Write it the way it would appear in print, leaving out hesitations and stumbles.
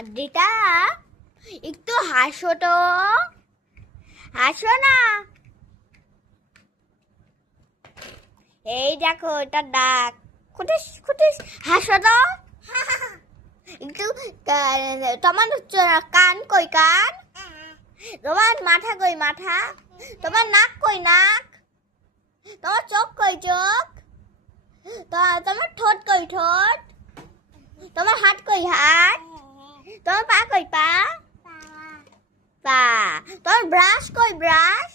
হাড্ডিটা একটু হাসো তো, হাসো না। এই দেখো এটা দাগ, কুটিস কুটিস, হাসো তো একটু। তোমার কান কই কান, তোমার মাথা কই মাথা, তোমার নাক কই নাক, তোমার চোখ কই চোখ, তোমার ঠোঁট কই ঠোঁট, তোমার হাত কই হাত, তোমার পা কই পা, পা, তোমার ব্রাশ কই ব্রাশ,